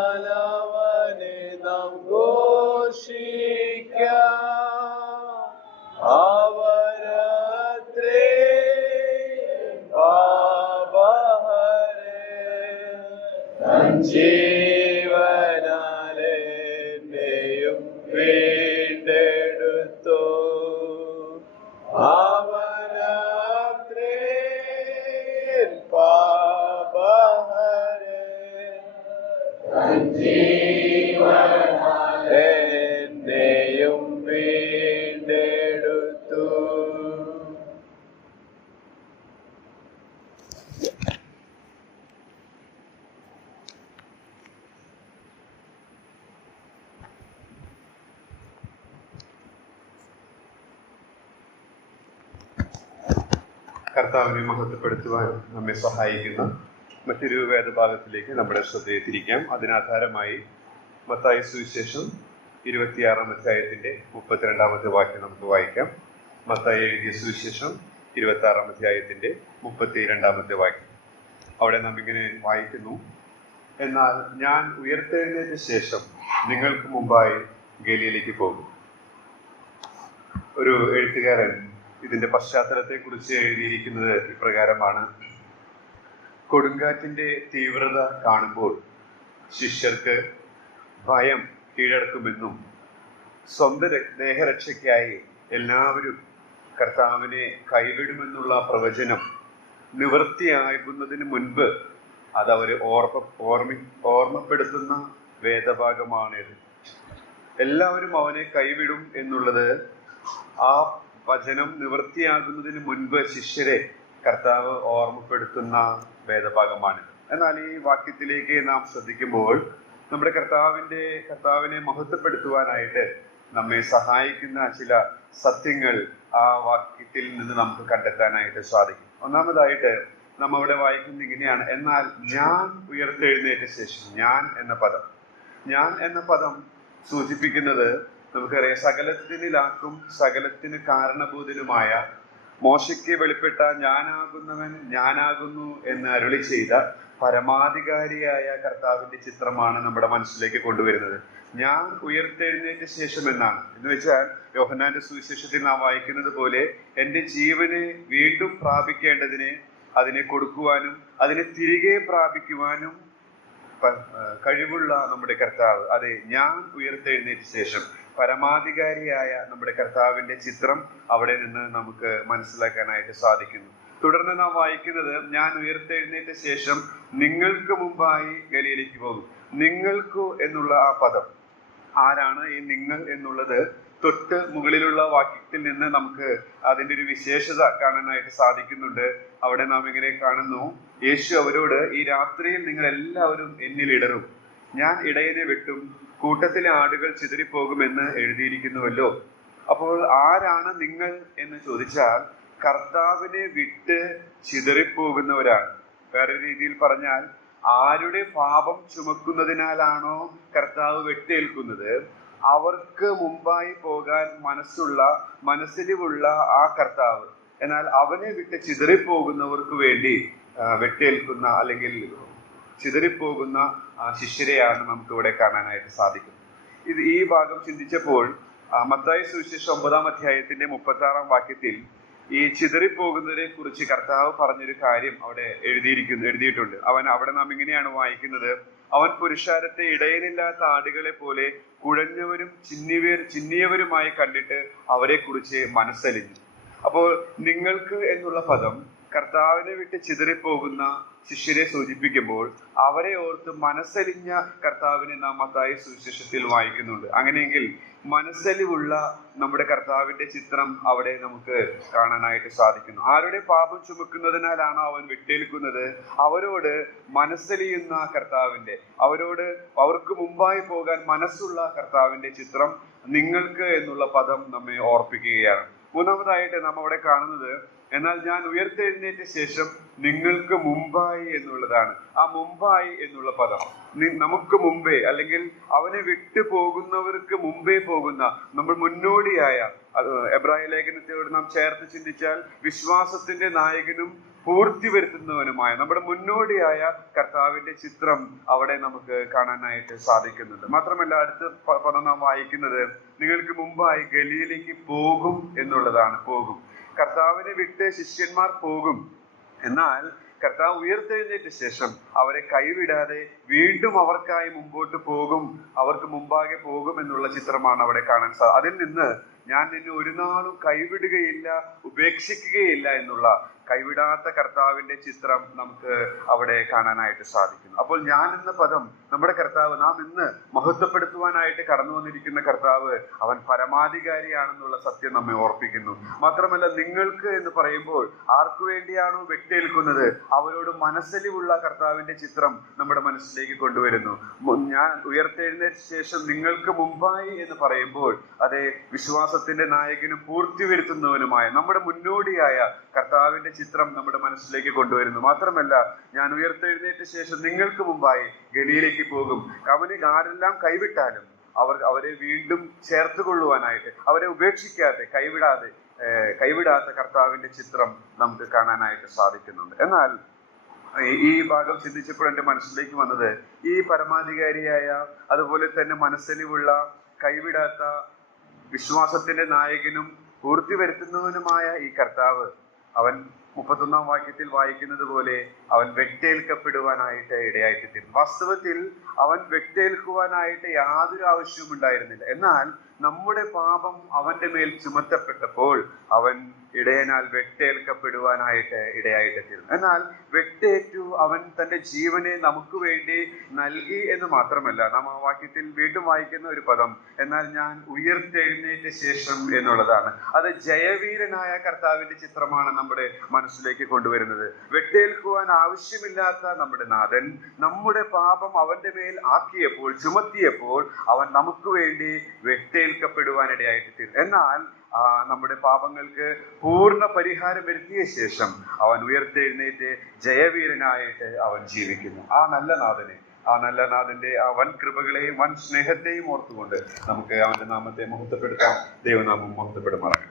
ആവിനാലവനെ നാം ഘോഷിക്കാം. അവനത്രേ പാപഹരൻ ജീവനാലെ എന്നെയും വീണ്ടെടുത്തു. അവനത്രേ പാപഹരൻ ജീവനാലെ എന്നെയും വീണ്ടെടുത്തു. കർത്താവിനെ മഹത്വപ്പെടുത്തുവാൻ നമ്മെ സഹായിക്കുന്ന മറ്റൊരു വേദഭാഗത്തിലേക്ക് നമ്മുടെ ശ്രദ്ധയെ തിരിക്കാം. അതിനാധാരമായി മത്തായി സുവിശേഷം 26-ാം അധ്യായത്തിന്റെ 32-ാമത്തെ വാക്യം നമുക്ക് വായിക്കാം. മത്തായി എഴുതിയ സുവിശേഷം 26-ാം അധ്യായത്തിന്റെ 32-ാമത്തെ വാക്യം. അവിടെ നാം ഇങ്ങനെ വായിക്കുന്നു: എന്നാൽ ഞാൻ ഉയർത്തെഴുന്നേറ്റ ശേഷം നിങ്ങൾക്ക് മുമ്പായി ഗലീലയ്ക്ക് പോകും. ഒരു എഴുത്തുകാരൻ ഇതിന്റെ പശ്ചാത്തലത്തെ കുറിച്ച് എഴുതിയിരിക്കുന്നത് ഇപ്രകാരമാണ്: കൊടുങ്കാറ്റിന്റെ തീവ്രത കാണുമ്പോൾ ശിഷ്യർക്ക് ഭയം കീഴടക്കുമെന്നും സ്വന്തം ദേഹരക്ഷയ്ക്കായി എല്ലാവരും കർത്താവിനെ കൈവിടുമെന്നുള്ള പ്രവചനം നിവൃത്തിയാകുന്നതിന് മുൻപ് അതവരെ ഓർമ്മപ്പെടുത്തുന്ന വേദഭാഗമാണിത്. എല്ലാവരും അവനെ കൈവിടും എന്നുള്ളത് ആ വചനം നിവൃത്തിയാകുന്നതിന് മുൻപ് ശിഷ്യരെ കർത്താവ് ഓർമ്മപ്പെടുത്തുന്ന വേദഭാഗമാണ്. എന്നാൽ ഈ വാക്യത്തിലേക്ക് നാം ശ്രദ്ധിക്കുമ്പോൾ നമ്മുടെ കർത്താവിനെ മഹത്വപ്പെടുത്തുവാനായിട്ട് നമ്മെ സഹായിക്കുന്ന ചില സത്യങ്ങൾ ആ വാക്യത്തിൽ നിന്ന് നമുക്ക് കണ്ടെത്താനായിട്ട് സാധിക്കും. ഒന്നാമതായിട്ട് നാം അവിടെ വായിക്കുന്നത് ഇങ്ങനെയാണ്: എന്നാൽ ഞാൻ ഉയർത്തെഴുന്നേറ്റ ശേഷം. ഞാൻ എന്ന പദം സൂചിപ്പിക്കുന്നത് നമുക്കറിയാം, സകലത്തിനിലാക്കും സകലത്തിന് കാരണഭൂതനുമായ മോശയ്ക്ക് വെളിപ്പെട്ട ഞാനാകുന്നവൻ ഞാനാകുന്നു എന്ന് അരുളി ചെയ്ത പരമാധികാരിയായ കർത്താവിന്റെ ചിത്രമാണ് നമ്മുടെ മനസ്സിലേക്ക് കൊണ്ടുവരുന്നത്. ഞാൻ ഉയർത്തെഴുന്നേറ്റ ശേഷം എന്നാണ്. എന്ന് വെച്ചാൽ യോഹന്നാന്റെ സുവിശേഷത്തിൽ നാം വായിക്കുന്നത് പോലെ എൻ്റെ ജീവനെ വീണ്ടും പ്രാപിക്കേണ്ടതിനെ, അതിനെ കൊടുക്കുവാനും അതിനെ തിരികെ പ്രാപിക്കുവാനും കഴിവുള്ള നമ്മുടെ കർത്താവ്, അതെ, ഞാൻ ഉയർത്തെഴുന്നേറ്റ ശേഷം പരമാധികാരിയായ നമ്മുടെ കർത്താവിന്റെ ചിത്രം അവിടെ നിന്ന് നമുക്ക് മനസ്സിലാക്കാനായിട്ട് സാധിക്കുന്നു. തുടർന്ന് നാം വായിക്കുന്നത്: ഞാൻ ഉയർത്തെഴുന്നേറ്റ ശേഷം നിങ്ങൾക്ക് മുമ്പായി ഗലീലയ്ക്ക് പോകും. നിങ്ങൾക്കു എന്നുള്ള ആ പദം, ആരാണ് ഈ നിങ്ങൾ എന്നുള്ളത്? തൊട്ട് മുകളിലുള്ള വാക്യത്തിൽ നിന്ന് നമുക്ക് അതിൻ്റെ ഒരു വിശേഷത കാണാനായിട്ട് സാധിക്കുന്നുണ്ട്. അവിടെ നാം ഇങ്ങനെ കാണുന്നു: യേശു അവരോട്, ഈ രാത്രിയിൽ നിങ്ങൾ എല്ലാവരും എന്നിൽ ഇടറും. ഞാൻ ഇടയനെ വെട്ടും, കൂട്ടത്തിലെ ആടുകൾ ചിതറിപ്പോകുമെന്ന് എഴുതിയിരിക്കുന്നുവല്ലോ. അപ്പോൾ ആരാണ് നിങ്ങൾ എന്ന് ചോദിച്ചാൽ കർത്താവിനെ വിട്ട് ചിതറിപ്പോകുന്നവരാണ്. വേറെ രീതിയിൽ പറഞ്ഞാൽ, ആരുടെ പാപം ചുമക്കുന്നതിനാലാണോ കർത്താവ് വെട്ടേൽക്കുന്നത്, അവർക്ക് മുമ്പായി പോകാൻ മനസ്സിലുള്ള ആ കർത്താവ്, എന്നാൽ അവനെ വിട്ട് ചിതറിപ്പോകുന്നവർക്ക് വേണ്ടി വെട്ടേൽക്കുന്ന അല്ലെങ്കിൽ ചിതറിപ്പോകുന്ന ശിഷ്യരെയാണ് നമുക്ക് ഇവിടെ കാണാനായിട്ട് സാധിക്കുന്നത്. ഈ ഭാഗം ചിന്തിച്ചപ്പോൾ മത്തായി സുവിശേഷം 9-ാം അധ്യായത്തിന്റെ 36-ാം വാക്യത്തിൽ ഈ ചിതറിപ്പോകുന്നതിനെ കുറിച്ച് കർത്താവ് പറഞ്ഞൊരു കാര്യം അവിടെ എഴുതിയിട്ടുണ്ട്. അവിടെ നാം ഇങ്ങനെയാണ് വായിക്കുന്നത്: അവൻ പുരുഷാരത്തെ ഇടയനില്ലാത്ത ആടുകളെ പോലെ കുഴഞ്ഞവരും ചിന്നിയവരുമായി കണ്ടിട്ട് അവരെ കുറിച്ച് മനസ്സലിഞ്ഞു. അപ്പോൾ നിങ്ങൾക്ക് എന്നുള്ള പദം കർത്താവിനെ വിട്ട് ചിതറിപ്പോകുന്ന ശിഷ്യരെ സൂചിപ്പിക്കുമ്പോൾ അവരെ ഓർത്ത് മനസ്സലിഞ്ഞ കർത്താവിനെ നാം മത്തായി സുവിശേഷത്തിൽ വായിക്കുന്നുണ്ട്. അങ്ങനെയെങ്കിൽ മനസ്സലിവുള്ള നമ്മുടെ കർത്താവിന്റെ ചിത്രം അവിടെ നമുക്ക് കാണാനായിട്ട് സാധിക്കുന്നു. ആരുടെ പാപം ചുമക്കുന്നതിനാലാണോ അവൻ വിട്ടേൽക്കുന്നത്, അവരോട് മനസ്സലിയുന്ന കർത്താവിന്റെ, അവർക്ക് മുമ്പായി പോകാൻ മനസ്സുള്ള കർത്താവിന്റെ ചിത്രം നിങ്ങൾക്ക് എന്നുള്ള പദം നമ്മെ ഓർപ്പിക്കുകയാണ്. മൂന്നാമതായിട്ട് നാം അവിടെ കാണുന്നത് എന്നാൽ ഞാൻ ഉയർത്തെഴുന്നേറ്റ ശേഷം നിങ്ങൾക്ക് മുമ്പായി എന്നുള്ളതാണ്. ആ മുമ്പായി എന്നുള്ള പദം നമുക്ക് മുമ്പേ, അല്ലെങ്കിൽ അവനെ വിട്ടു പോകുന്നവർക്ക് മുമ്പേ പോകുന്ന, നമ്മൾ മുന്നോടിയായ, എബ്രായ ലേഖനത്തോട് നാം ചേർത്ത് ചിന്തിച്ചാൽ വിശ്വാസത്തിന്റെ നായകനും പൂർത്തി വരുത്തുന്നവനുമായ, നമ്മുടെ മുന്നോടിയായ കർത്താവിന്റെ ചിത്രം അവിടെ നമുക്ക് കാണാനായിട്ട് സാധിക്കുന്നുണ്ട്. മാത്രമല്ല അടുത്ത പദം നാം വായിക്കുന്നത് നിങ്ങൾക്ക് മുമ്പായി ഗലീലയ്ക്ക് പോകും എന്നുള്ളതാണ്. പോകും. കർത്താവിനെ വിട്ട് ശിഷ്യന്മാർ പോകും. എന്നാൽ കർത്താവ് ഉയർത്തെഴുന്നേറ്റ ശേഷം അവരെ കൈവിടാതെ വീണ്ടും അവർക്കായി മുമ്പോട്ട് പോകും, അവർക്ക് മുമ്പാകെ പോകും എന്നുള്ള ചിത്രമാണ് അവിടെ കാണാൻ സാധിക്കും. അതിൽ നിന്ന് ഞാൻ നിന്നെ ഒരു നാളും കൈവിടുകയില്ല, ഉപേക്ഷിക്കുകയില്ല എന്നുള്ള കൈവിടാത്ത കർത്താവിന്റെ ചിത്രം നമുക്ക് അവിടെ കാണാനായിട്ട് സാധിക്കുന്നു. അപ്പോൾ ഞാൻ എന്ന പദം നമ്മുടെ കർത്താവ്, നാം ഇന്ന് മഹത്വപ്പെടുത്തുവാനായിട്ട് കടന്നു വന്നിരിക്കുന്ന കർത്താവ്, അവൻ പരമാധികാരിയാണെന്നുള്ള സത്യം നമ്മെ ഓർപ്പിക്കുന്നു. മാത്രമല്ല നിങ്ങൾക്ക് എന്ന് പറയുമ്പോൾ ആർക്കു വേണ്ടിയാണോ വെട്ടേൽക്കുന്നത് അവരോട് മനസ്സലിവുള്ള കർത്താവിന്റെ ചിത്രം നമ്മുടെ മനസ്സിലേക്ക് കൊണ്ടുവരുന്നു. ഞാൻ ഉയർത്തെഴുന്നേറ്റ ശേഷം നിങ്ങൾക്ക് മുമ്പായി എന്ന് പറയുമ്പോൾ അതേ വിശ്വാസത്തിന്റെ നായകനും പൂർത്തി വരുത്തുന്നവനുമായ നമ്മുടെ മുന്നോടിയായ കർത്താവിന്റെ ചിത്രം നമ്മുടെ മനസ്സിലേക്ക് കൊണ്ടുവരുന്നു. മാത്രമല്ല ഞാൻ ഉയർത്തെഴുന്നേറ്റ ശേഷം നിങ്ങൾക്ക് മുമ്പായി ഗലീലയ്ക്ക് പോകും. അവന് ആരെല്ലാം കൈവിട്ടാലും അവരെ വീണ്ടും ചേർത്തുകൊള്ളുവാനായിട്ട്, അവരെ ഉപേക്ഷിക്കാതെ കൈവിടാത്ത കർത്താവിന്റെ ചിത്രം നമുക്ക് കാണാനായിട്ട് സാധിക്കുന്നുണ്ട്. എന്നാൽ ഈ ഭാഗം ചിന്തിച്ചപ്പോൾ എൻ്റെ മനസ്സിലേക്ക് വന്നത്, ഈ പരമാധികാരിയായ, അതുപോലെ തന്നെ മനസ്സലിവുള്ള, കൈവിടാത്ത, വിശ്വാസത്തിന്റെ നായകനും പൂർത്തി വരുത്തുന്നവനുമായ ഈ കർത്താവ്, അവൻ 31-ാം വാക്യത്തിൽ വായിക്കുന്നത് പോലെ അവൻ വെട്ടേൽക്കപ്പെടുവാനായിട്ട് ഇടയായിട്ട് തീർന്നു. വാസ്തവത്തിൽ അവൻ വെട്ടേൽക്കുവാനായിട്ട് യാതൊരു ആവശ്യവും ഉണ്ടായിരുന്നില്ല. എന്നാൽ നമ്മുടെ പാപം അവന്റെ മേൽ ചുമത്തപ്പെട്ടപ്പോൾ അവൻ ഇടയനാൽ വെട്ടേൽക്കപ്പെടുവാനായിട്ട് ഇടയായിട്ട് തീർന്നു. എന്നാൽ വെട്ടേറ്റു അവൻ തന്റെ ജീവനെ നമുക്ക് വേണ്ടി നൽകി എന്ന് മാത്രമല്ല, നാം ആ വാക്യത്തിൽ വീണ്ടും വായിക്കുന്ന ഒരു പദം, എന്നാൽ ഞാൻ ഉയർത്തെഴുന്നേറ്റ ശേഷം എന്നുള്ളതാണ്. അത് ജയവീരനായ കർത്താവിന്റെ ചിത്രമാണ് നമ്മുടെ മനസ്സിലേക്ക് കൊണ്ടുവരുന്നത്. വെട്ടേൽക്കുവാൻ ആവശ്യമില്ലാത്ത നമ്മുടെ നാഥൻ നമ്മുടെ പാപം അവന്റെ മേൽ ആക്കിയപ്പോൾ, ചുമത്തിയപ്പോൾ അവൻ നമുക്ക് വേണ്ടി വെട്ടേൽക്കപ്പെടുവാനിടയായിട്ട് തീർന്നു. എന്നാൽ നമ്മുടെ പാപങ്ങൾക്ക് പൂർണ്ണ പരിഹാരം വരുത്തിയ ശേഷം അവൻ ഉയർത്തെഴുന്നേറ്റ് ജയവീരനായിട്ട് അവൻ ജീവിക്കുന്നു. ആ നല്ല നാഥന്റെ ആ വൻ കൃപകളെയും വൻ സ്നേഹത്തെയും ഓർത്തുകൊണ്ട് നമുക്ക് അവന്റെ നാമത്തെ മഹത്വപ്പെടുത്താം. ദൈവനാമം മഹത്വപ്പെടുമാറാകട്ടെ.